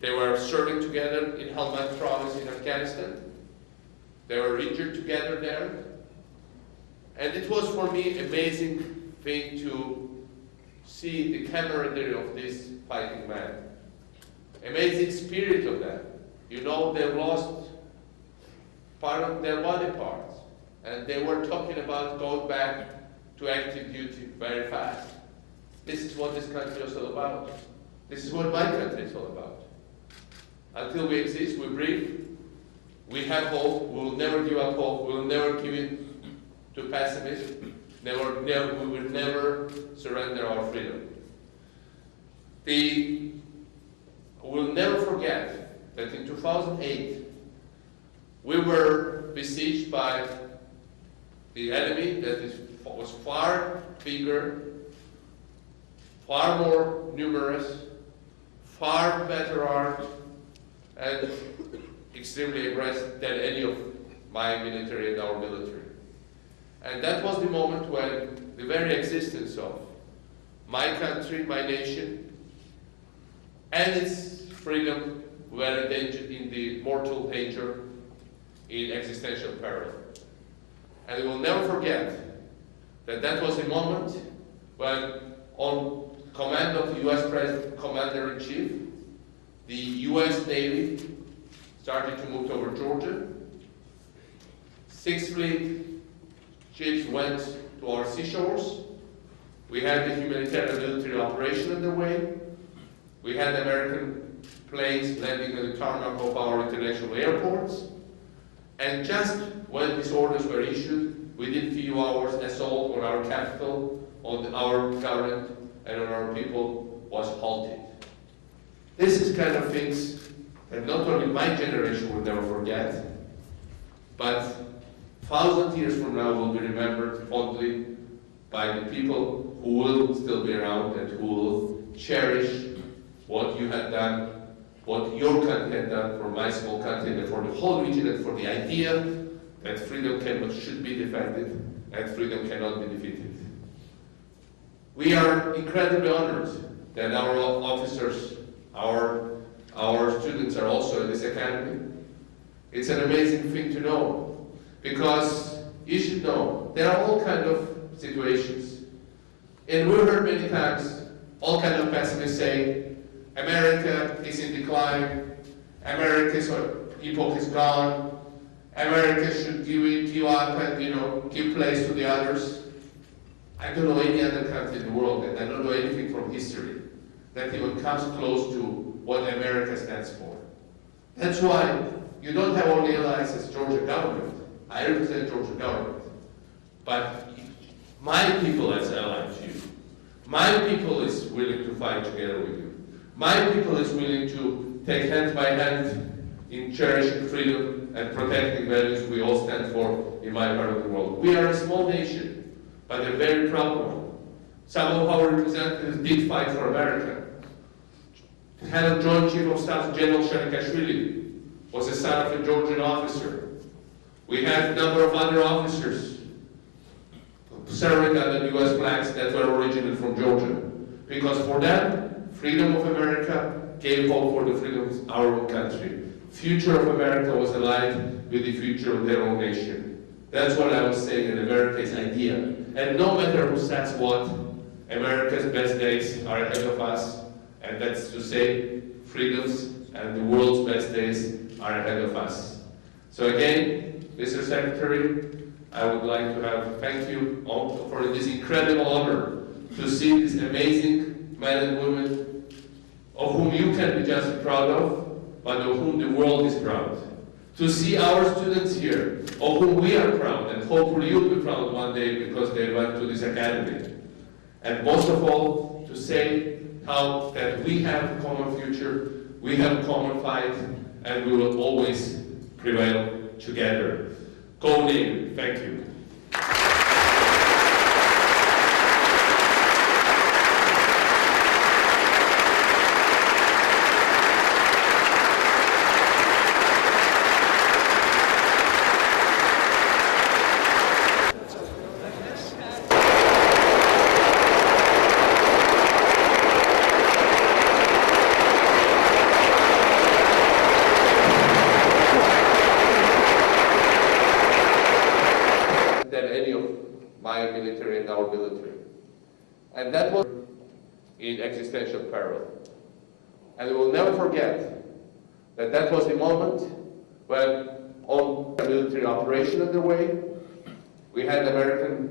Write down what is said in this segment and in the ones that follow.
They were serving together in Helmand province in Afghanistan. They were injured together there. And it was for me amazing thing to see the camaraderie of this fighting man. Amazing spirit of them. You know, they lost part of their body parts, and they were talking about going back to active duty very fast. This is what this country is all about. This is what my country is all about. Until we exist, we breathe, we have hope, we will never give up hope, we will never give in to pessimism, we will never surrender our freedom. We will never forget that in 2008, we were besieged by the enemy that was far bigger, far more numerous, far better armed, and extremely aggressive than any of my military and our military. And that was the moment when the very existence of my country, my nation, and its freedom were endangered in the mortal danger, in existential peril. And we will never forget that that was the moment when, on command of the U.S. President, Commander-in-Chief, the U.S. Navy started to move toward Georgia. 6th Fleet ships went to our seashores. We had the humanitarian military operation underway. We had American planes landing on the tarmac of our international airports. And just when these orders were issued, within few hours, assault on our capital, on our government, and on our people was halted. This is kind of things that not only my generation will never forget, but 1,000 years from now will be remembered fondly by the people who will still be around and who will cherish what you had done, what your country had done for my small country and for the whole region, and for the idea that freedom should be defended and freedom cannot be defeated. We are incredibly honored that our officers, our students are also in this academy. It's an amazing thing to know, because you should know there are all kinds of situations. And we've heard many times all kinds of pessimists say, America is in decline, America's epoch is gone, America should give up and give place to the others. I don't know any other country in the world, and I don't know anything from history that even comes close to what America stands for. That's why you don't have only allies as Georgia government. I represent Georgia government. But my people as allies to you. My people is willing to fight together with you. My people is willing to take hand by hand in cherishing freedom and protecting values we all stand for in my part of the world. We are a small nation, but a very proud one. Some of our representatives did fight for America. The head of Joint Chief of Staff, General Saakashvili, was the son of a Georgian officer. We had a number of other officers serving under U.S. flags that were originally from Georgia. Because for them, freedom of America gave hope for the freedom of our own country. Future of America was aligned with the future of their own nation. That's what I was saying in America's idea. And no matter who says what, America's best days are ahead of us. And that's to say, freedoms and the world's best days are ahead of us. So again, Mr. Secretary, I would like to thank you all for this incredible honor to see these amazing men and women of whom you can be just proud of, but of whom the world is proud. To see our students here, of whom we are proud, and hopefully you'll be proud one day because they went to this academy. And most of all, to say how that we have a common future, we have a common fight, and we will always prevail together. Go Navy. Thank you. And that was in existential peril. And we will never forget that that was the moment when, on a military operation underway, we had American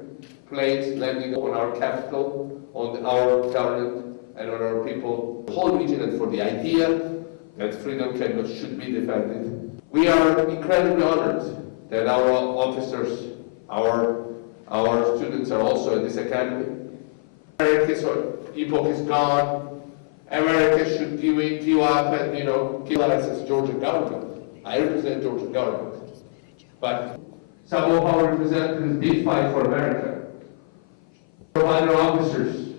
planes landing on our capital, on our government, and on our people, the whole region, and for the idea that freedom should be defended. We are incredibly honored that our officers, our students are also at this academy. America's epoch is gone. America should give up and, give us as Georgian government. I represent Georgian government. But some of our representatives did fight for America. Minor officers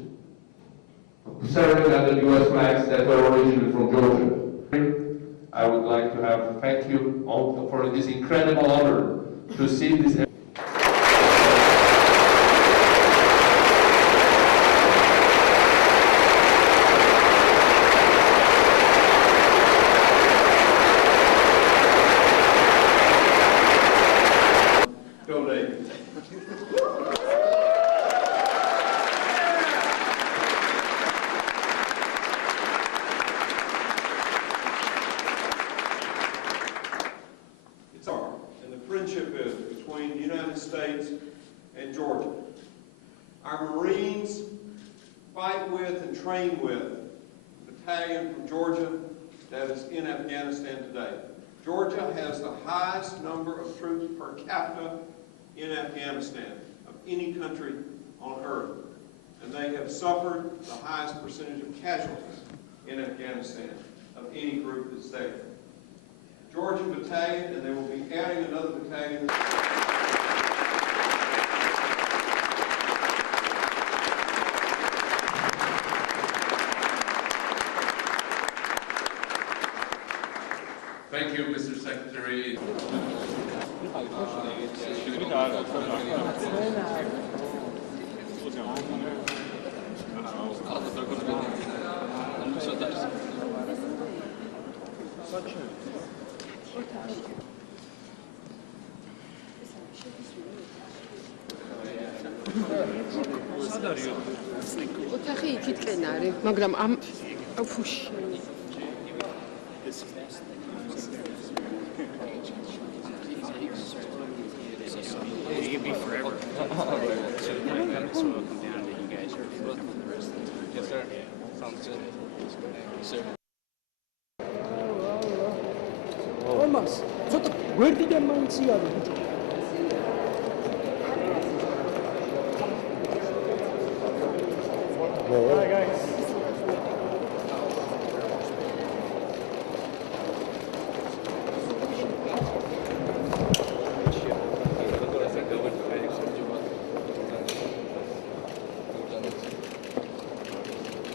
serving under U.S. flags that were originally from Georgia. I would like to thank you all for this incredible honor to see this. Between the United States and Georgia. Our Marines fight with and train with a battalion from Georgia that is in Afghanistan today. Georgia has the highest number of troops per capita in Afghanistan of any country on earth. And they have suffered the highest percentage of casualties in Afghanistan of any group that's there. Georgian battalion, and they will be adding another battalion. Thank you, Mr. Secretary. ოთახი იქითკენ არის, მაგრამ ამ ფუში You can be forever. So the soil come down, then you guys are both for the rest of the time. Yes, sir. Sounds good. Yes, sir. Olmaz. Ცოტა გვერდიდან მაინც იარო ბიჭო. Hi guys.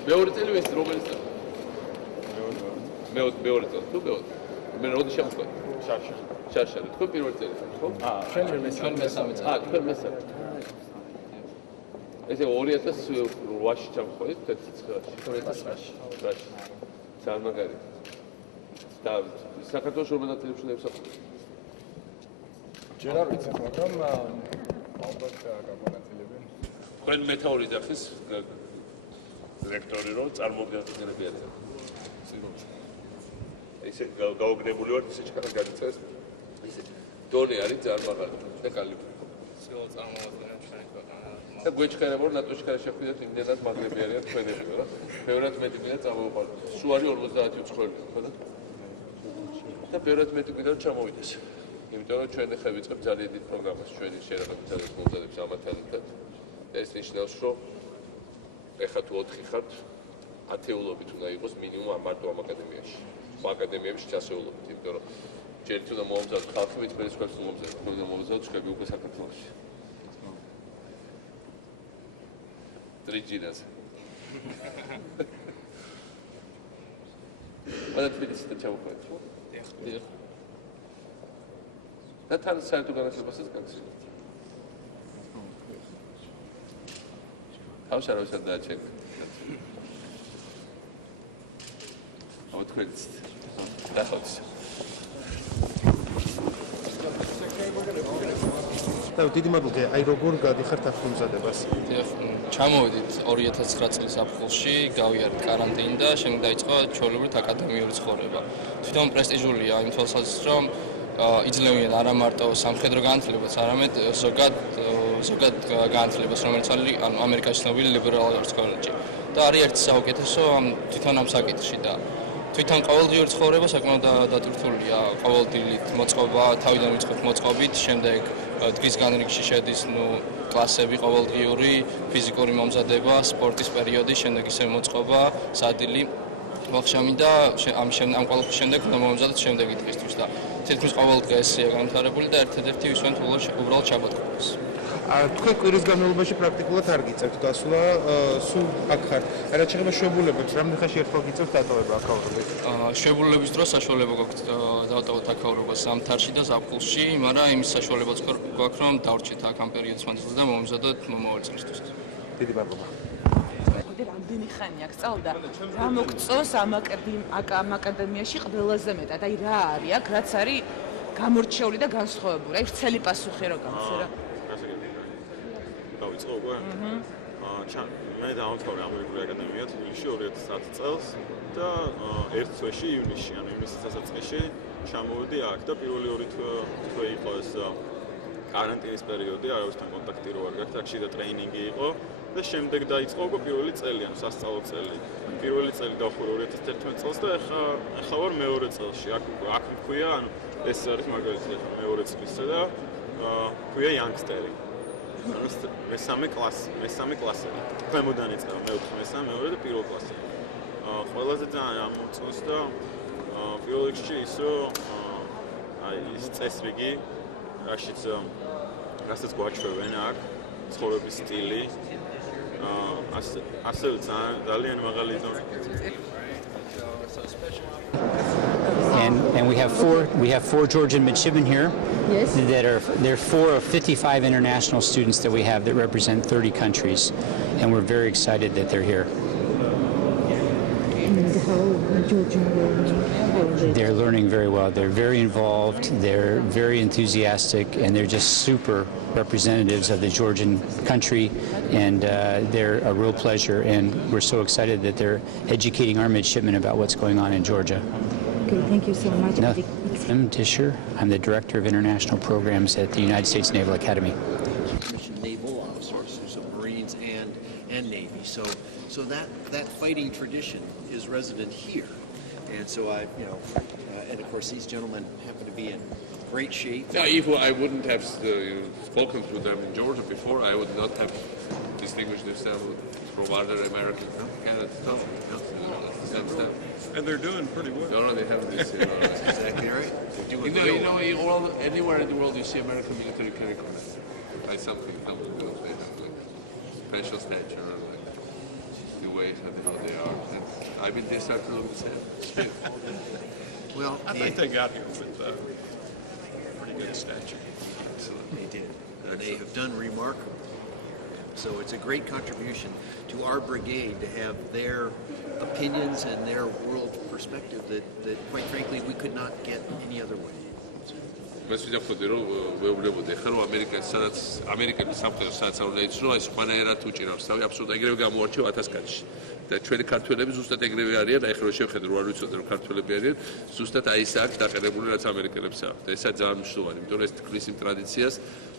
მეორე წელი ეს რომელიც მეორე წელი თუ მეორე მე როდი შემოხვდა შარშალი თქვენ პირველ წელი ხო ჩვენ მესამე თქვენ მესამე ესე 2008-ში ჩამოხვდით 2009-ში ძალიან მაგარი და საქართველოს რომელთაც ნებსახურე ჯერ არ ვიცი მაგრამ ალბათ გამონაწილებენ თქვენ მეთაური ძახის რექტორი რომ წარმოგიდგენები არიან. ისე გაოგნებული ვარ ისე ჩქარა გადაწეს. ისე დონე არის ძალიან მაღალი და კალიბრი. სულ წარმოადგენენ ჩვენი ქვეყანა. და გვეჩქერებო ნატოში ხარ შეხვიდეთ იმდენად მაგრები არიან თქვენები რა. ბევრად მეტი მინდა წამოვყავთ. სულ არის 50 უცხოელი ხო და? და ბევრად მეტი მინდა ჩამოვიდეს. იმიტომ რომ ჩვენ ხე ვიწყებ ძალიან დიდ პროგრამას ჩვენი შერაგებითაც მომზადებს ამათთან და ეს ნიშნავს რომ ეხლა თუ 4 ხართ, 10-ულობით უნდა იყოს მინიმუმ მარტო ამ აკადემიაში. აკადემიებში ჩასეულობით, იმიტომ რომ ჯერ უნდა მომზადოთ ხალხი, ვით მე სხვებს მომზადოთ, უნდა მომზადოთ ხები უკვე საქართველოში. ტრიჯინას. მაგრამ თბილისიდან ჩავუხვევთ. დიახ. და თან საერთო განათლებასაც გაგზავნით. How's our son that check? Oh, twins. That helps. და დიდი მადლობა, აი როგორ გადიხართ ახალმზადებას? ჩამოვედით 2009 წლის აპრილში, გავიარეთ კარანტინი და შემდეგ დაიწყო ჩვეულებრივ აკადემიური ცხოვრება. თვითონ პრესტიჟულია იმ თვალსაზრისით, რომ იძლევიან არა მარტო სამხედრო განათლებას, არამედ ზოგად განათლებას, რომელიც არის ამერიკაში ცნობილი liberal arts college. და არის ერთი საუკეთესო თვითონ ამ საკითხში და თვითონ ყოველდღიური ცხოვრება საკმაოდ დატვირთულია, ყოველდღიურად მოწყობა, თავიდან ვიწყებთ მოწყობით, შემდეგ დღის განრიგში შედის კლასები ყოველდღიური, ფიზიკური მომზადება, სპორტის პერიოდი, შემდეგ ისე მოწყობა, სადილი, ვახშამი და ამ ყოველთვის შემდეგ მომზადოთ შემდეგი დღისთვის და თითქმის ყოველ დღე ესეა განვითარებული და ერთადერთი ვისვენთ უბრალოდ შაბათ-კვირას. თქვენ კვირის განმავლობაში პრაქტიკულად არ გიწევთ დასვლა, სულ აქ ხართ. რაც შეეხება შვებულებებს, რამდენი ხანში ერთხელ გიწევთ დატოვება აქაურობით? შვებულების დროს საშუალება გვაქვს დავატოვოთ აქაურობას ზამთარში და ზაფხულში, მაგრამ იმის საშუალებაც გვაქვს, რომ დავრჩეთ აქ ამ პერიოდის მანძილზე და მომზადოთ მომავალ წლისთვის. დიდი მადლობა. რამდენი ხანი აქ სწავლდა, რა მოგწონს ამ აკადემიაში ყველაზე მეტად, აი რა არის აქ, რაც არის გამორჩეული და განსხვავებული, აი ვრცელი პასუხი რო გამცე რა. დავიწყო უკვე? მე დავამთავრე ამერიკული აკადემია თბილისში 2010 წელს და ერთ თვეში ივნისში, ანუ ივნისის დასაწყისში ჩამოვედი აქ და პირველი 2 თვე იყო ეს კარანტინის პერიოდი, არავისთან კონტაქტი რო არ გაქვთ, აქ შიდა ტრეინინგი იყო და შემდეგ დაიწყო უკვე პირველი წელი, ანუ სასწავლო წელი. პირველი წელი დავხურე 2011 წელს და ახლა ვარ მეორე წელში. აქ მქვია, ანუ ეს არის მაგალითად მეორე წლისა და მქვია იანგსტერი. მესამე კლასი. ქვემოდან იწყება, მეოთხე, მესამე, მეორე და პირველ კლასი. ყველაზე ძალიან ამოწონს და პირველ რიგში ის რომ აი ის წესრიგი, რასაც გვაჩვევენ აქ, ცხოვრების სტილი, ასევე ძალიან მაღალი ზონა. And we have four Georgian midshipmen here. Yes. They're 4 of 55 international students that we have that represent 30 countries, and we're very excited that they're here. And how Georgian learning? They're learning very well. They're very involved. They're very enthusiastic, and they're just super representatives of the Georgian country, and they're a real pleasure. And we're so excited that they're educating our midshipmen about what's going on in Georgia. Okay, thank you so much. I'm Disher. I'm the Director of International Programs at the United States Naval Academy. Naval officers, so Marines and Navy. So that fighting tradition is resident here. And so and of course these gentlemen happen to be in great shape. Yeah, if I wouldn't have spoken to them in Georgia before, I would not have distinguished themselves from other American candidates. And they're doing pretty well. No, they have this. That's exactly right. Anywhere in the world you see American military carry command. Like something, they have like special stature, like the way how they are. I mean, they start to look the same. Well, I think they got here with pretty good stature. Absolutely, they did. And they have done remarkable. So it's a great contribution to our brigade to have their opinions and their world perspective that quite frankly we could not get any other way. Mēs ვიძახოდი რომ ვეუბნებოდი ხა რომ ამერიკელი სამხედრო საწავლეიც რომ ეს ხანერად უჭირავს თავი აბსოლუტურად ეგრევე გამოარჩევა 1000 კაცში და ჩვენი ქართველები ზუსტად ეგრევე არიან და ეხლა რომ შევხედე რომ არ ვიცოდი რომ ქართველები არიან ზუსტად აი ეს აქვს დაყენებული რაც ამერიკელებს აქვს და ესაც ძალიან მნიშვნელოვანი იმიტომ რომ ეს თქმის იმ ტრადიციას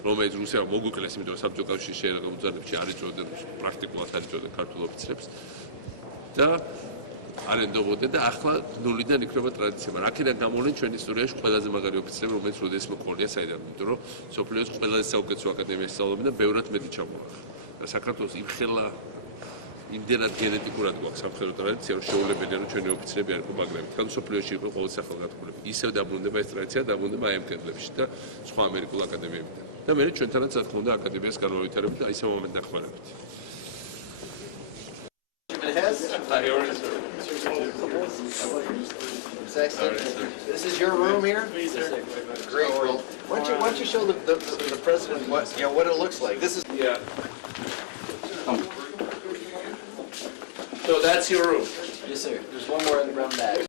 რომელიც რუსეთმა მოგვიკლეს იმიტომ რომ საბჭოთა კავშირის შეერთებებში არ იწვევდნენ პრაქტიკულად არ იწვევდნენ ქართულ ოფიცრებს და არ ენდობოდნენ და ახლა ნულიდან იქნება ტრადიცია, მაგრამ აქედან გამოვლენ ჩვენ ისტორიაში ყველაზე მაგარი ოფიცრები, რომელიც როდეს მოყოლია საიდან, იმიტომ რომ სოფლიოს ყველაზე საუკეთესო აკადემიაში სწავლობდნენ და ბევრად მეტი ჩამოახა. და საქართველოს იმხელა იმდენად გენეტიკურად გვაქვს სამხედრო ტრადიცია, რომ შეუძლებელია რომ ჩვენი ოფიცრები არ იყო მაგრები. თან სოფლიოში იყო ყოველ სახელგანთქმულები. ისევ დაბრუნდება ეს ტრადიცია, დაბრუნდება აი ამ კედლებში და სხვა ამერიკულ აკადემიებიდან. და მე ჩვენთანაც რა თქმა უნდა აკადემიას განმავითარებით და ისევ მომენტ ნახმარებით. Excellent. This is your room here? Great. Well, why don't you show the president what it looks like? This is So that's your room. Yes, sir. There's one more in the brown bag.